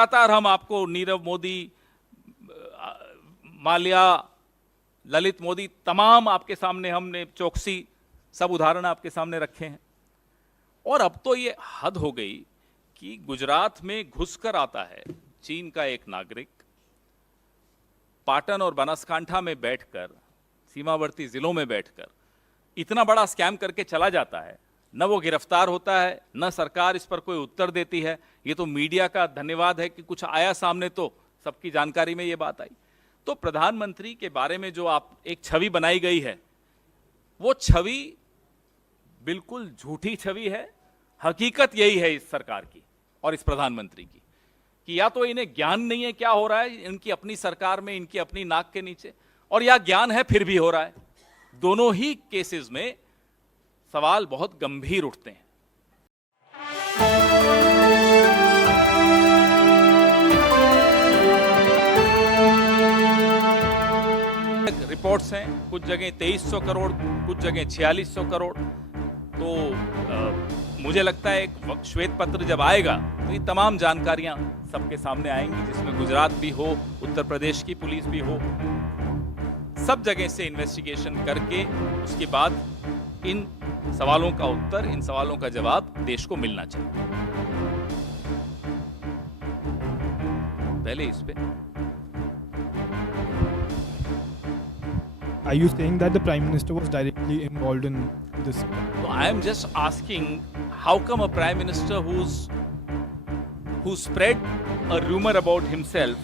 लगातार हम आपको नीरव मोदी, माल्या, ललित मोदी, तमाम आपके सामने हमने चौकसी सब उदाहरण आपके सामने रखे हैं। और अब तो ये हद हो गई कि गुजरात में घुसकर आता है चीन का एक नागरिक, पाटन और बनासकांठा में बैठकर, सीमावर्ती जिलों में बैठकर इतना बड़ा स्कैम करके चला जाता है। न वो गिरफ्तार होता है, न सरकार इस पर कोई उत्तर देती है। ये तो मीडिया का धन्यवाद है कि कुछ आया सामने तो सबकी जानकारी में ये बात आई। तो प्रधानमंत्री के बारे में जो आप एक छवि बनाई गई है, वो छवि बिल्कुल झूठी छवि है। हकीकत यही है इस सरकार की और इस प्रधानमंत्री की कि या तो इन्हें ज्ञान नहीं है क्या हो रहा है इनकी अपनी सरकार में, इनकी अपनी नाक के नीचे, और या ज्ञान है फिर भी हो रहा है। दोनों ही केसेस में सवाल बहुत गंभीर उठते हैं। रिपोर्ट्स हैं, कुछ जगह 2300 करोड़, कुछ जगह 4600 करोड़। तो मुझे लगता है एक श्वेत पत्र जब आएगा तो ये तमाम जानकारियां सबके सामने आएंगी, जिसमें गुजरात भी हो, उत्तर प्रदेश की पुलिस भी हो, सब जगह से इन्वेस्टिगेशन करके उसके बाद इन सवालों का उत्तर, इन सवालों का जवाब देश को मिलना चाहिए। पहले इस पे Are you saying that the Prime Minister was directly involved in this? So I am just asking, how come a Prime Minister who spread a rumor about himself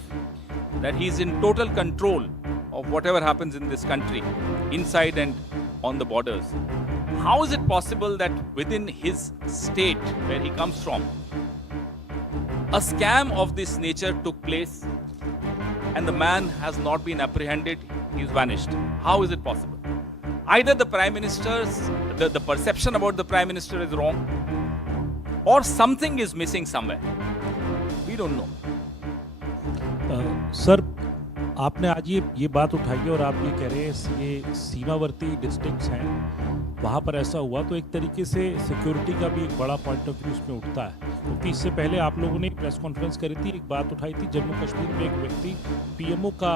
that he's in total control of whatever happens in this country, inside and on the borders, how is it possible that within his state where he comes from, a scam of this nature took place and the man has not been apprehended, he's vanished? How is it possible? Either the Prime Minister's, the perception about the Prime Minister is wrong, or something is missing somewhere. We don't know. Sir, आपने आज ये बात उठाई है और आप ये कह रहे हैं ये सीमावर्ती डिस्ट्रिक्ट्स हैं, वहाँ पर ऐसा हुआ, तो एक तरीके से सिक्योरिटी का भी एक बड़ा पॉइंट ऑफ व्यू उसमें उठता है। क्योंकि इससे पहले आप लोगों ने प्रेस कॉन्फ्रेंस करी थी, एक बात उठाई थी, जम्मू कश्मीर में एक व्यक्ति पीएमओ का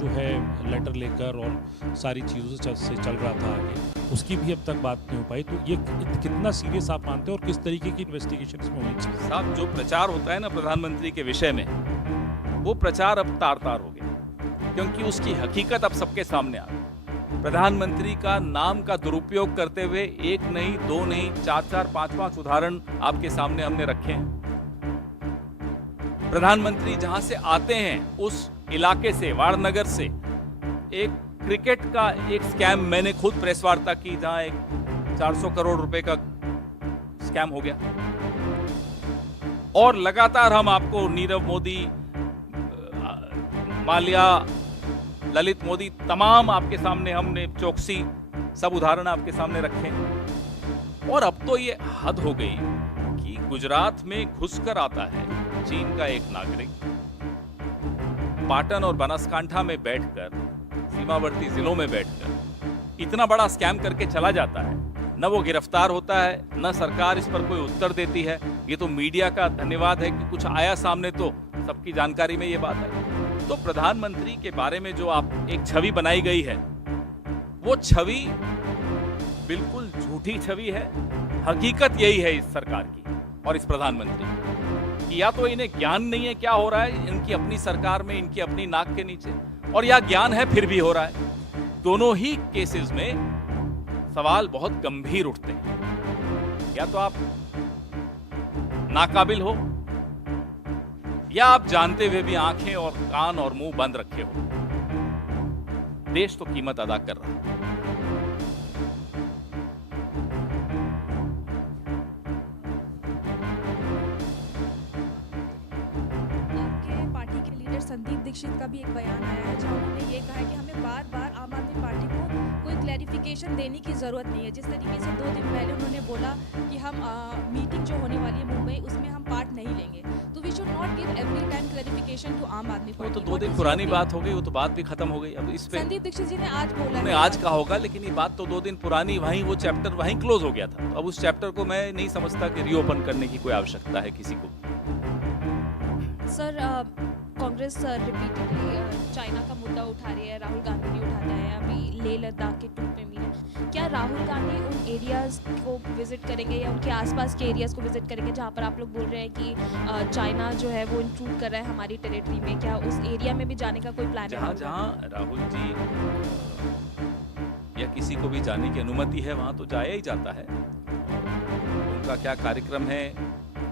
जो है लेटर लेकर और सारी चीज़ों से चल रहा था आगे, उसकी भी अब तक बात नहीं हो पाई। तो ये कितना सीरियस आप मानते हैं और किस तरीके की इन्वेस्टिगेशन इसमें होनी चाहिए? साहब, जो प्रचार होता है ना प्रधानमंत्री के विषय में, वो प्रचार अब तार-तार हो गया, क्योंकि उसकी हकीकत अब सबके सामने आ गई। प्रधानमंत्री का नाम का दुरुपयोग करते हुए एक नहीं, दो नहीं, 4-4, 5-5 उदाहरण आपके सामने हमने रखे हैं। प्रधानमंत्री जहां से आते हैं उस इलाके से, वारनगर से, एक क्रिकेट का एक स्कैम मैंने खुद प्रेस वार्ता की, जहां एक 400 करोड़ रुपए का स्कैम हो गया। और लगातार हम आपको नीरव मोदी, माल्या, ललित मोदी, तमाम आपके सामने हमने चौकसी सब उदाहरण आपके सामने रखे हैं। और अब तो ये हद हो गई कि गुजरात में घुसकर आता है चीन का एक नागरिक, पाटन और बनासकांठा में बैठकर, सीमावर्ती जिलों में बैठकर इतना बड़ा स्कैम करके चला जाता है। न वो गिरफ्तार होता है, न सरकार इस पर कोई उत्तर देती है। ये तो मीडिया का धन्यवाद है कि कुछ आया सामने तो सबकी जानकारी में ये बात आई। तो प्रधानमंत्री के बारे में जो आप एक छवि बनाई गई है, वो छवि बिल्कुल झूठी छवि है। हकीकत यही है इस सरकार की और इस प्रधानमंत्री की कि या तो इन्हें ज्ञान नहीं है क्या हो रहा है इनकी अपनी सरकार में, इनकी अपनी नाक के नीचे, और या ज्ञान है फिर भी हो रहा है। दोनों ही केसेस में सवाल बहुत गंभीर उठते हैं। या तो आप नाकाबिल हो, या आप जानते हुए भी आंखें और कान और मुंह बंद रखे हो। देश तो कीमत अदा कर रहा है। आपके पार्टी के लीडर संदीप दीक्षित का भी एक बयान आया है, जहां उन्होंने ये कहा है कि हमें बार-बार आम आदमी पार्टी को कोई क्लैरिफिकेशन देने की जरूरत नहीं है। जिस तरीके से 2 दिन पहले उन्होंने बोला कि हम मीटिंग जो होने वाली है मुंबई, उसमें हम पार्ट नहीं लेंगे, तो we should not give every time clarification to Aam Aadmi party. वो तो 2 दिन पुरानी बात हो गई, वो तो बात भी खत्म हो गई। अब इस पे संदीप दीक्षित जी ने आज बोला, उन्होंने आज कहा होगा, लेकिन ये बात तो 2 दिन पुरानी, वहीं वो चैप्टर वहीं क्लोज हो गया था। तो अब उस चैप्टर को मैं नहीं समझता कि रीओपन करने की कोई आवश्यकता है किसी को। सर कांग्रेस रिपीटेडली चाइना का मुद्दा उठा रही है, राहुल गांधी भी उठाते हैं, अभी लेह लद्दाख के टूर पे भी है। क्या राहुल गांधी उन एरियाज को विजिट करेंगे या उनके आसपास के एरियाज को विजिट करेंगे जहाँ पर आप लोग बोल रहे हैं कि चाइना जो है वो इंट्रूड कर रहा है हमारी टेरिटरी में? क्या उस एरिया में भी जाने का कोई प्लान है? जहाँ जहाँ राहुल जी या किसी को भी जाने की अनुमति है वहाँ तो जाया ही जाता है। उनका क्या कार्यक्रम है,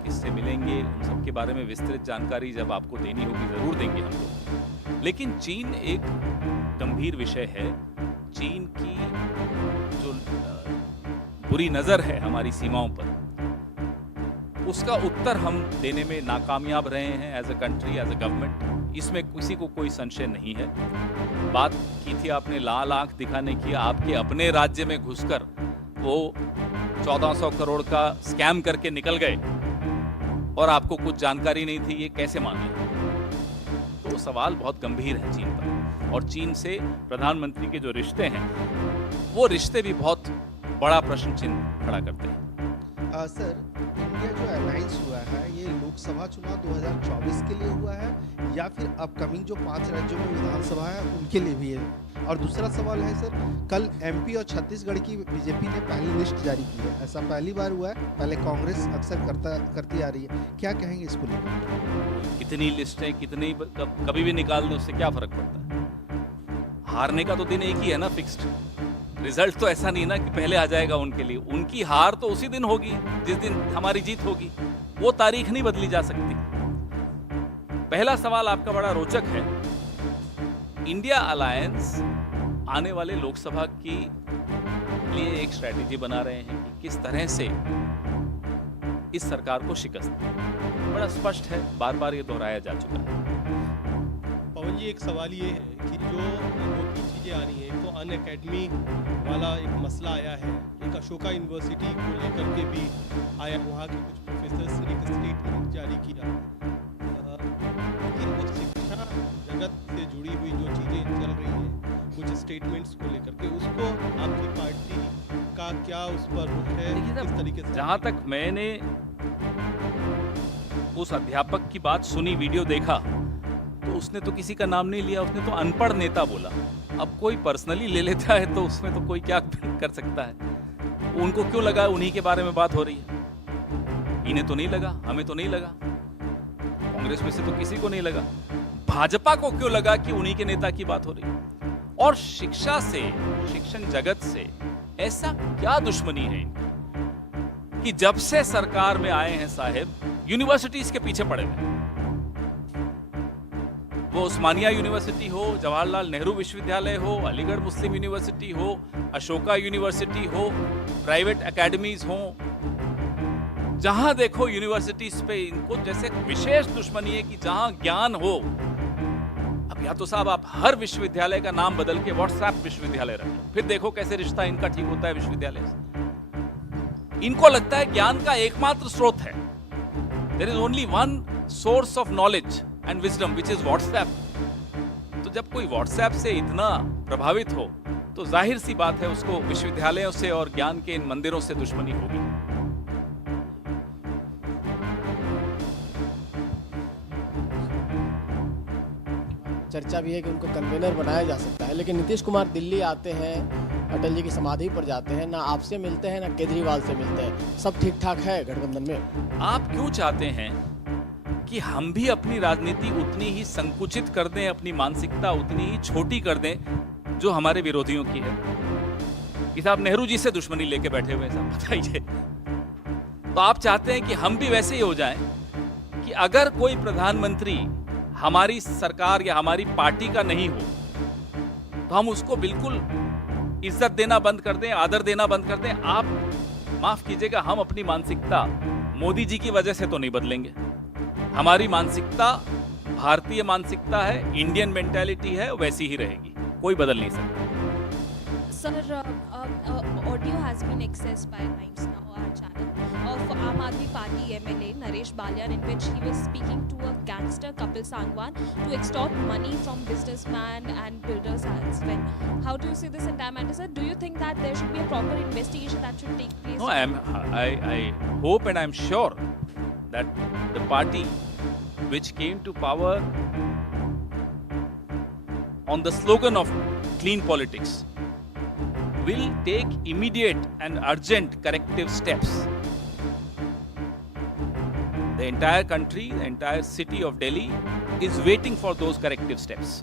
किससे मिलेंगे, उन सब के बारे में विस्तृत जानकारी जब आपको देनी होगी जरूर देंगे हम लोग। लेकिन चीन एक गंभीर विषय है। चीन की जो बुरी नजर है हमारी सीमाओं पर, उसका उत्तर हम देने में नाकामयाब रहे हैं as a country, as a government. इसमें किसी को कोई संशय नहीं है। बात की थी आपने लाल आंख दिखाने की, आपके अपने राज्य में घुसकर वो 1400 करोड़ का स्कैम करके निकल गए और आपको कुछ जानकारी नहीं थी, ये कैसे मान लें? तो सवाल बहुत गंभीर है चीन पर। और चीन से प्रधानमंत्री के जो रिश्ते हैं, वो रिश्ते भी बहुत बड़ा प्रश्न चिन्ह खड़ा करते हैं। सर, इंडिया जो अलायंस हुआ है ये लोकसभा चुनाव 2024 के लिए हुआ है या फिर अपकमिंग जो 5 राज्यों में विधानसभा है उनके लिए भी है? और दूसरा सवाल है सर, कल एमपी और छत्तीसगढ़ की बीजेपी ने पहली लिस्ट जारी की है, ऐसा पहली बार हुआ है? पहले कांग्रेस अक्सर करती आ रही है, क्या कहेंगे इसको लेकर? कितनी लिस्टें कितनी कभी भी निकाल दो, उससे क्या फर्क पड़ता है? हारने का तो दिन एक ही है ना, फिक्स्ड। रिजल्ट तो ऐसा नहीं ना कि पहले आ जाएगा उनके लिए। उनकी हार तो उसी दिन होगी जिस दिन हमारी जीत होगी। वो तारीख नहीं बदली जा सकती। पहला सवाल आपका बड़ा रोचक है। इंडिया अलायंस आने वाले लोकसभा की लिए एक स्ट्रेटेजी बना रहे हैं कि किस तरह से इस सरकार को शिकस्त दें। बड़ा स्पष्ट है, बार बार ये दोहराया जा चुका है। पवन जी, एक सवाल ये है कि जो 2-3 चीज़ें आ रही हैं, एक तो अन अकेडमी वाला एक मसला आया है, एक अशोका यूनिवर्सिटी को लेकर के भी आया, वहाँ के कुछ प्रोफेसर्स ने एक स्टेटमेंट जारी किया। लेकिन कुछ शिक्षा जगत से जुड़ी हुई जो चीज़ें चल रही हैं, कुछ स्टेटमेंट्स को लेकर के, उसको आपकी पार्टी का क्या उस पर रुख है, किस तरीके से? जहाँ तक मैंने उस अध्यापक की बात सुनी, वीडियो देखा, तो उसने तो किसी का नाम नहीं लिया, उसने तो अनपढ़ नेता बोला। अब कोई पर्सनली ले लेता है तो उसमें तो कोई क्या कर सकता है? उनको क्यों लगा उन्हीं के बारे में बात हो रही है? इन्हें तो नहीं लगा, हमें तो नहीं लगा, कांग्रेस में से तो किसी को नहीं लगा। भाजपा को क्यों लगा कि उन्हीं के नेता की बात हो रही है? और शिक्षा से, शिक्षण जगत से ऐसा क्या दुश्मनी है इनकी कि जब से सरकार में आए हैं साहेब, यूनिवर्सिटीज के पीछे पड़े हुए। वो उस्मानिया यूनिवर्सिटी हो, जवाहरलाल नेहरू विश्वविद्यालय हो, अलीगढ़ मुस्लिम यूनिवर्सिटी हो, अशोका यूनिवर्सिटी हो, प्राइवेट एकेडमीज हो, जहां देखो यूनिवर्सिटीज पे इनको जैसे विशेष दुश्मनी है कि जहां ज्ञान हो। अब या तो साहब आप हर विश्वविद्यालय का नाम बदल के व्हाट्सएप विश्वविद्यालय रख लो, फिर देखो कैसे रिश्ता इनका ठीक होता है विश्वविद्यालय से। इनको लगता है ज्ञान का एकमात्र स्रोत है, there is only one source of knowledge and wisdom which is WhatsApp. तो जब कोई व्हाट्सएप से इतना प्रभावित हो तो जाहिर सी बात है उसको विश्वविद्यालयों से और ज्ञान के इन मंदिरों से दुश्मनी होगी। चर्चा भी है कि उनको कन्वेनर बनाया जा सकता है, लेकिन नीतीश कुमार दिल्ली आते हैं, अटल जी की समाधि पर जाते हैं, ना आपसे मिलते हैं ना केजरीवाल से मिलते हैं। सब ठीक ठाक है गठबंधन में? आप क्यों चाहते हैं कि हम भी अपनी राजनीति उतनी ही संकुचित कर दें, अपनी मानसिकता उतनी ही छोटी कर दें जो हमारे विरोधियों की है? कि साहब नेहरू जी से दुश्मनी लेके बैठे हुए हैं साहब, बताइए। तो आप चाहते हैं कि हम भी वैसे ही हो जाएं कि अगर कोई प्रधानमंत्री हमारी सरकार या हमारी पार्टी का नहीं हो तो हम उसको बिल्कुल इज्जत देना बंद कर दें, आदर देना बंद कर दें? आप माफ कीजिएगा, हम अपनी मानसिकता मोदी जी की वजह से तो नहीं बदलेंगे। हमारी मानसिकता भारतीय मानसिकता है, इंडियन मेंटालिटी है, वैसी ही रहेगी, कोई बदल नहीं सकता। Sir, audio has been accessed by Times Now, our channel, of Aam Aadmi Party MLA Naresh Balyan, in which he was speaking to a gangster, Kapil Sangwan, to extort money from businessmen and builders as well. How do you see this entire matter, sir? Do you think that there should be a proper investigation that should take place? No, I hope and I'm sure that the party which came to power on the slogan of clean politics, will take immediate and urgent corrective steps. The entire country, the entire city of Delhi is waiting for those corrective steps.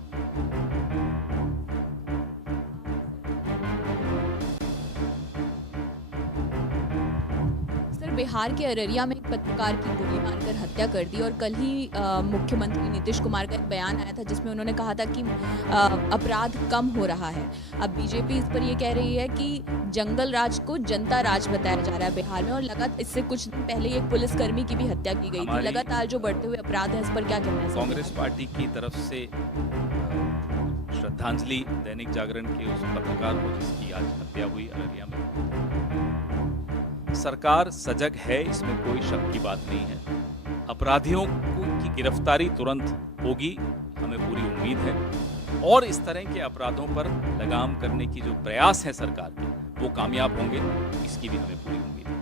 Sir, Bihar के अररिया में एक पत्रकार की गोली मारकर हत्या कर दी और कल ही मुख्यमंत्री नीतीश कुमार का एक बयान आया था जिसमें उन्होंने कहा था कि अपराध कम हो रहा है। अब बीजेपी इस पर ये कह रही है कि जंगल राज को जनता राज बताया जा रहा है बिहार में, और लगातार इससे कुछ दिन पहले एक पुलिसकर्मी की भी हत्या की गई थी। लगातार जो बढ़ते हुए अपराध है, इस पर क्या कहना है? कांग्रेस पार्टी की तरफ से श्रद्धांजलि दैनिक जागरण के उस पत्रकार को जिसकी आज हत्या हुई अररिया में। सरकार सजग है, इसमें कोई शक की बात नहीं है। अपराधियों की गिरफ्तारी तुरंत होगी, हमें पूरी उम्मीद है, और इस तरह के अपराधों पर लगाम करने की जो प्रयास है सरकार के, वो कामयाब होंगे, इसकी भी हमें पूरी उम्मीद है।